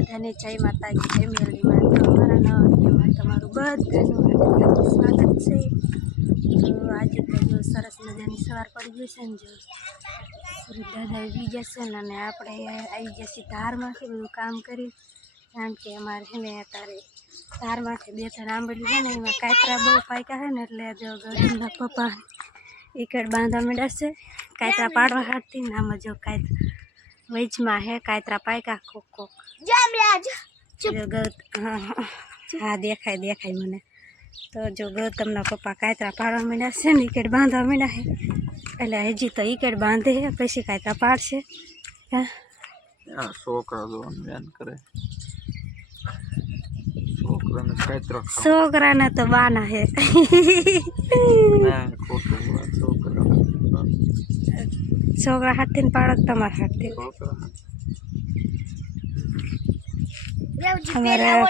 બધાને જય માતાજી, જય મેરડીમાં. તો અમારા નવા વિડીયોમાં તમારું બધાનું સ્વાગત છે. તો આજે તો જો સરસ મજાની સવાર પડી ગઈ છે ને, જો સુરત દાદા આવી જશે ને, અને આપણે આવી જશે ધારમાંથી બધું કામ કરી. કારણ કે અમારે છે ને અત્યારે ધારમાંથી 2-3 આંબલી છે ને, એમાં કાતરા બહુ પાક્યા છે ને, એટલે જો ગઢીના પપ્પા એકડ બાંધવા માંડ્યા છે કાતરા પાડવા હાથથી ને. આમાં જો કાતરા વચમાં હે કાતરા પાક્યા કોક કોક. હા દેખાય મને. તો જો ગૌતમના પપ્પા કાતરા પાડવા માંડ્યા છે ને, ઈકેડ બાંધવા માંડ્યા છે. એટલે હજી તો ઈકેડ બાંધે છે, પછી કાતરા પાડશે. છોકરાને તો બાના હે. છોકરા હાથથી પાડો તમારા હાથથી. અમારા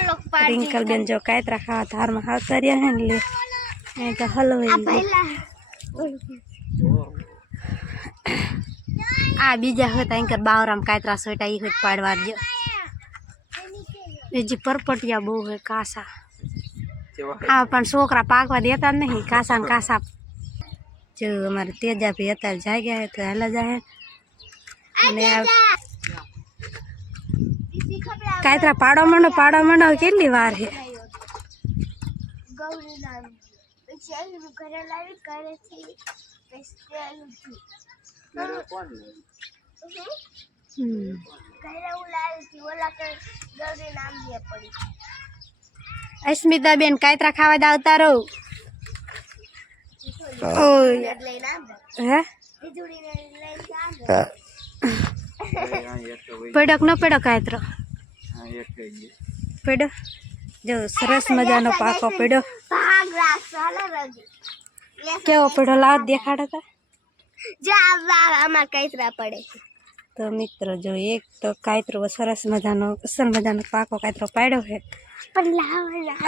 રિંકલબેન જો કાતરા ખાવા ધારમાં આવતા રહ્યા હે ને, એટલે તો હલવાઈ આ બીજા હતા અહીં બાવરામ કાતરા સોટા ઈ હોય પાડવા દો. એ જે પરપટિયા બહુ હોય કાસા. હા પણ છોકરા પાકવા દેતા નહીં, કાસા ને કાસા. જો અમારે તેજાભાઈ અત્યારે જાગ્યા તો હેલા જાય. અને કાતરા પાડવા માંડો કેટલી વાર છે. અસ્મિતા બેન કાતરા ખાવા દાવતા રહો. પડક ન પડક કાતરો પડો. જો સરસ મજાનો પાકો પડ્યો. કેવો પડ્યો લાવ દેખાડો તો. કાતરા પડે તો મિત્રો જો એક તો કાતરો સરસ મજાનો અસલ મજાનો પાકો કાતરો પાડ્યો છે.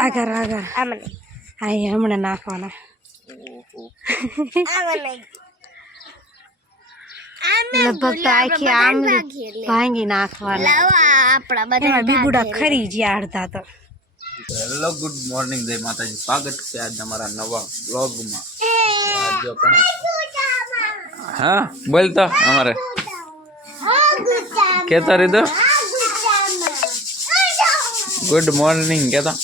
આગળ હા એ હમણાં નાખવાના. લગભગ તો આખી આમ ભાંગી નાખવાના. એમાં બીબુડા ખરી જ્યાં અડધા તો. હેલો ગુડ મોર્નિંગ, જય માતાજી. સ્વાગત છે આજ અમારા નવા બ્લોગમાં. હા બોલ તો અમારે કેતા રીતો ગુડ મોર્નિંગ કેતા.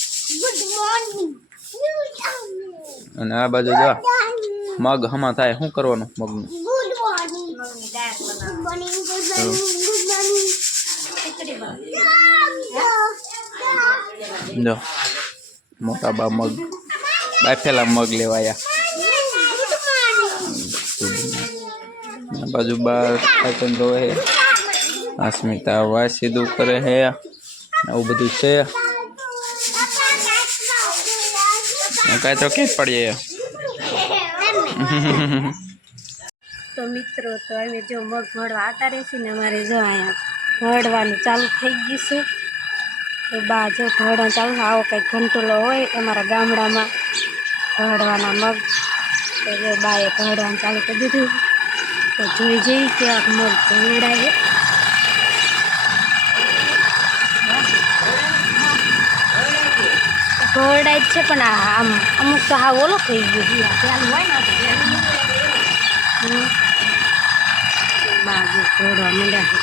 અને આ બાજુ જો મગ હમા થાય. શું કરવાનું મગનું? જો મોટા બા મગ બાફેલા મગ લેવાયા. બાજુ બાર ખાતન ધોવે છે. અસ્મિતા વાસ સીધું કરે છે. આવું બધું છે. કાંઈ તો કે પડીએ. તો મિત્રો તો અમે જો મગ ભરવા આવતા રહેશે ને, અમારે જો અહીંયા ભરવાનું ચાલુ થઈ ગયું છે. તો બા જો ભરવાનું ચાલુ. આવો કંઈક ઘંટોલો હોય અમારા ગામડામાં ભરવાના મગ. તો જો બાએ ભરવાનું ચાલુ કરી દીધું. તો જોઈ જઈ કેવા મગ ભરડાય. ભરડાય જ છે પણ આમ અમુક તો હા ઓલો થઈ ગયો ચાલુ હોય ને. બાજુ ભરવા માંડ્યા છે.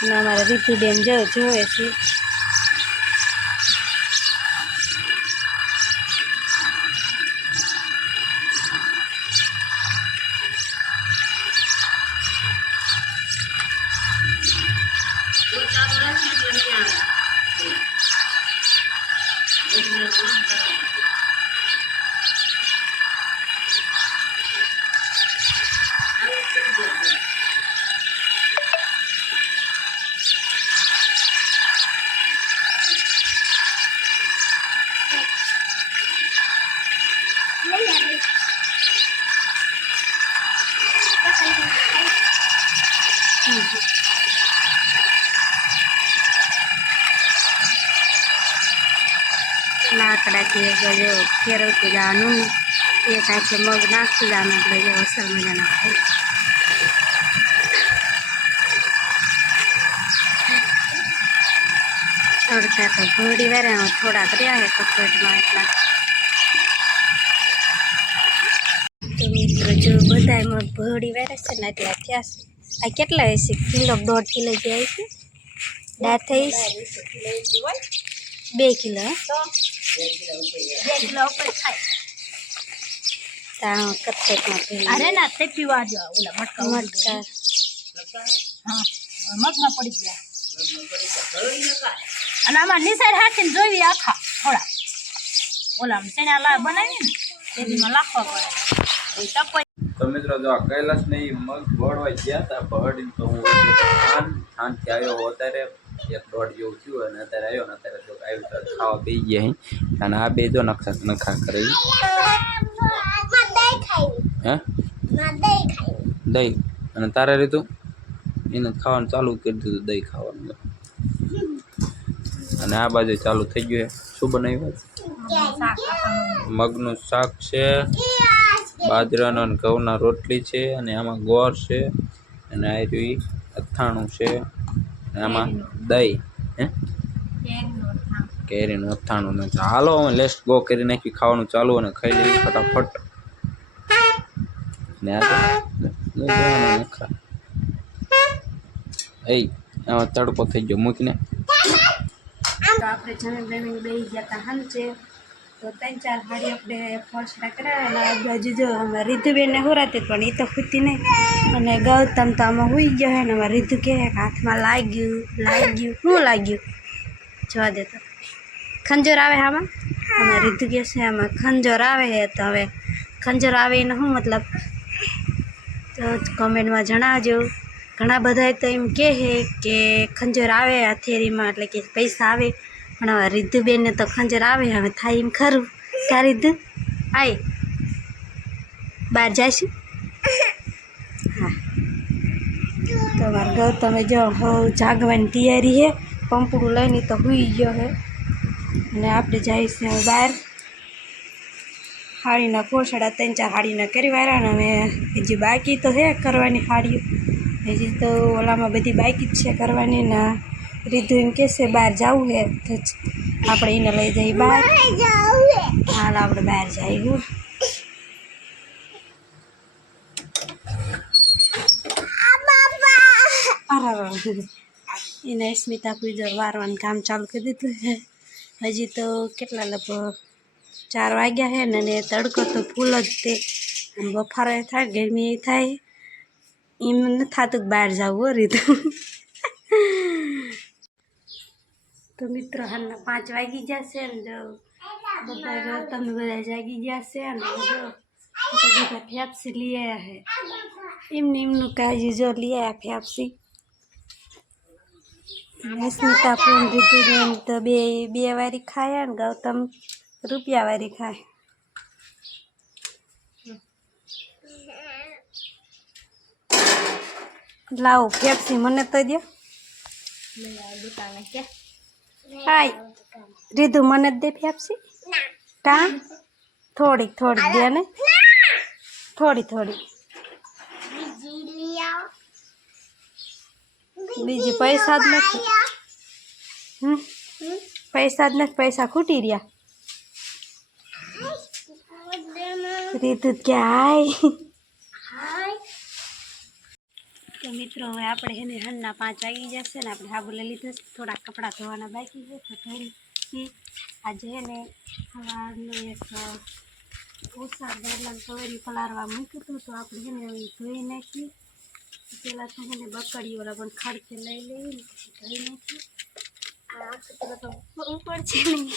અને અમારા રીતુબેન જોવે છે. લાકડાથી જો ફેરવતું જવાનું, એક આખે મગ નાખતું જવાનું, એટલે જો અસલ મજાના થાય. અડધા તો ભોળી વાર્યા થોડાક રહ્યા હે કપડમાં એટલા. તો મિત્રો જો બધામાં ભોળી વારે છે ને એટલા થયા છે. આ કેટલા હશે? કિલો 1.5 કિલો જે આવી છે દાળ થઈ 2 કિલો. અરે ના તે પીવા જો ઓલા મટકા મટકા હા મગમાં પડી ગયા અને આમાં નિસાર હાથીને જોઈ આખા થોડા ઓલા ચણા લા બનાવી ને તેમાં લાખવા પડે તપઈ. તો મિત્રો જો આ કૈલાસ ને ઈ મગ ભળવા ગયા હતા ભળીને તો હું ઠાણથી આવ્યો અત્યારે 1.5 જેવું થયું અને અત્યારે આવ્યો ને અત્યારે જો આવી તો ખાવા બે ગયા અને આ બે જો નખા કરે હે દહીં અને તારે રીતું એને ખાવાનું ચાલુ કરી દીધું દહીં ખાવાનું અને આ બાજુ ચાલુ થઈ ગયું. શું બનાવ્યું? મગનું શાક છે, બાજરાનો અને ઘઉંના રોટલી છે અને આમાં ગોળ છે અને આ રહ્યું અથાણું છે અને આમાં દહીં હે કેરીનું અથાણું નથી. હાલો અમે લેસ્ટ ગો કરી નાખી ખાવાનું ચાલુ અને ખાઈ લેવી ફટાફટ. ને આમાં તડકો થઈ ગયો મૂકીને. તો આપણે જમીન જમીન બેસી ગયા હતા હંચે તો 3-4 હાડી આપણે ફોસડા કરાવ્યા અને બાજુ જો અમારે રીધુબેનને હોરાતી પણ એ તો ખૂતી નહીં અને ગૌતમ તો આમાં હોઈ ગયો હે ને અમારે રીધુ કહે હાથમાં લાગ્યું શું લાગ્યું જોવા દે તો ખંજર આવે આમાં અને રીધુ કહે છે આમાં ખંજર આવે છે. તો હવે ખંજર આવે એનો શું મતલબ તો કોમેન્ટમાં જણાવજો. ઘણા બધા તો એમ કહે કે ખંજર આવે હથેળીમાં એટલે કે પૈસા આવે પણ હવે રીધુબેનને તો ખંજર આવે હવે થાય એમ ખરું કા રીધુ આય બહાર જઈશું. હા તો મારા ગૌતમે જો જાગવાની તૈયારી છે પંપડું લઈને તો હુઈ ગયો છે અને આપણે જઈશું હવે બહાર. હાડીના ફોસડા 3-4 હાડીના કરી વાળા ને હવે હજી બાકી તો છે કરવાની હાડીઓ હજી તો ઓલામાં બધી બાકી જ છે કરવાની ને રીધુ એમ કહેશે બહાર જવું છે તો આપણે એને લઈ જઈએ બહાર. હાલ આપણે બહાર જઈએ. એને સ્મિતા પૂજર વારવાનું કામ ચાલુ કરી દીધું છે. હજી તો કેટલા લગભગ 4 વાગ્યા છે ને તડકો તો ફૂલ જ તે બફારો થાય ગરમી થાય એમ નથી થતું બહાર જવું રીધુ. તો મિત્રો હાલના 5 વાગી જશે ને જો બધા તમે બધા જાગી જશે ને જો બધા ફેફસી લઈ આવ્યા છે એમનું કાજી જો લઈ આવ્યા ફેફસી. સ્મિતા ફોન રીધુબેન તો બે વારી ખાય ને ગૌતમ રૂપિયા વારી ખાય. લાવો ફેફસી મને તો દો. હાય રીધુ મને જ દે ફેફસી કા થોડીક દે ને થોડી બીજી પૈસા જ નથી. પૈસા જ નથી પૈસા ખૂટી રહ્યા. રીધુ ક્યાં હાય. તો મિત્રો હવે આપણે એને હાલના 5 વાગી જશે ને આપણે હાબુ લઈ લીધું થોડાક કપડાં ધોવાના બાકી છે તો ધોઈ આજે એને સવારનું એક ઓછા ગરલાને સવારી પલાળવા મૂક્યું હતું તો આપણે એને ધોઈ નાખી. પહેલાં તો એને બકડી ઓલા પણ ખડકે લઈ લઈને ધોઈ નાખી. આ પેલા તો ઉપર છે નહીં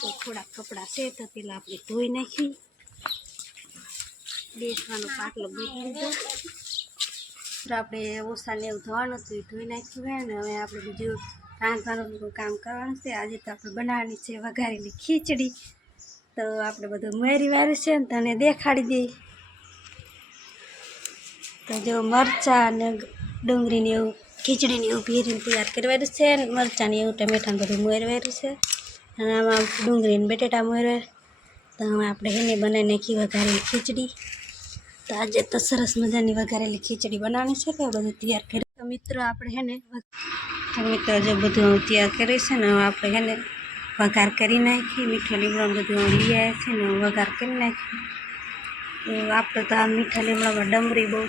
તો થોડાક કપડાં છે તો પેલા આપણે ધોઈ નાખી. બેસવાનો પાટલો મૂકી દીધો તો આપણે ઓછાને એવું ધોવાનું હતું એ ધોઈ નાખ્યું હોય ને હવે આપણે બીજું રાંધવાનું કામ કરવાનું છે. આજે તો આપણે બનાવવાની છે વઘારેલી ખીચડી તો આપણે બધું મેરી વાર્યું છે ને તને દેખાડી દઈએ. તો જો મરચાં અને ડુંગળીને એવું ખીચડીને એવું ભેરીને તૈયાર કરવાનું છે ને મરચાંને એવું ટમેટાને બધું મોરવાયું છે અને આમાં ડુંગળીને બટેટા મોરવાય તો હવે આપણે એને બનાવી નાખી વઘારેલી ખીચડી. તો આજે તો સરસ મજાની વઘારેલી ખીચડી બનાવવાની છે, તો બધું તૈયાર કરી. તો મિત્રો આપણે હે ને મિત્રો જો બધું તૈયાર કરી છે ને, આપણે હે ને વઘાર કરી નાખી. મીઠા લીમડા બધું લઈ આવ્યા છે ને, વઘાર કરી નાખી. તો આપણે તો આ મીઠા લીમડામાં ડમરી બહુ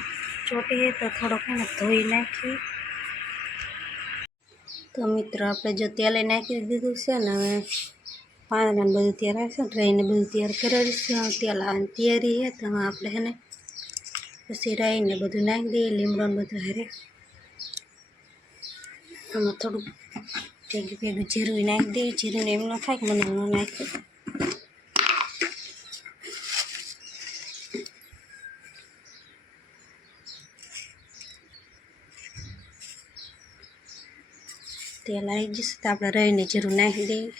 ચોટી છે, તો થોડોક હે ને ધોઈ નાખી. તો મિત્રો આપણે જો તેલે નાખી દીધું છે ને, હવે પાણી બધું તૈયાર છે, રાઈને બધું તૈયાર કરેલું છે. તેલ આવવાની તૈયારી છે, તો આપણે હે ને પછી રાઈને બધું નાખી દઈએ, લીમડો બધું હારે. આમાં થોડુંક ભેગું જીરું નાખી દઈએ. જીરું એમ ન થાય કે મને ન નાખ્યું. તેલ આવી જશે તો આપણે રહીને જીરું નાખી દઈએ.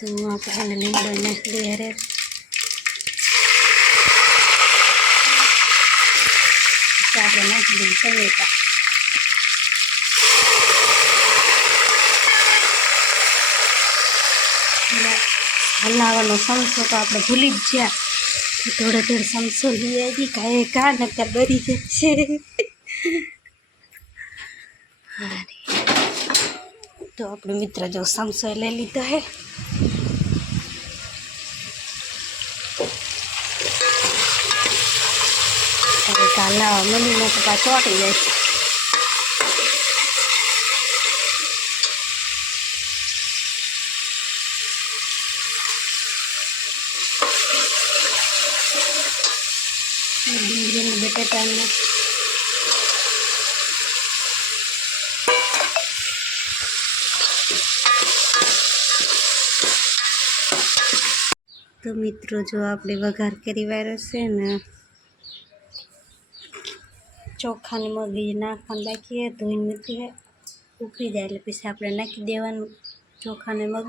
તો આપણે એને લીમડો નાખી દઈએ હારે. આપણે નાખી દઈએ ટમેટા. હલાવાનો સમસો તો આપણે ભૂલી જ ગયા. થોડે સમસો લઈ આવી કાંઈ કા ને ત્યાં ડરી જશે. તો આપણે મિત્ર જો સમસો લઈ લીધો હે. હલાવા મંદીને તો પાછો ચોટી જાય છે. ડુંગળીને બટાટાને તો મિત્રો જો આપણે વઘાર કરી વાળો છે ને, ચોખાની મગી નાખવાનું બાકી ધોઈને મૂકી ઉકળી જાય એટલે પછી આપણે નાખી દેવાનું ચોખાને મગ.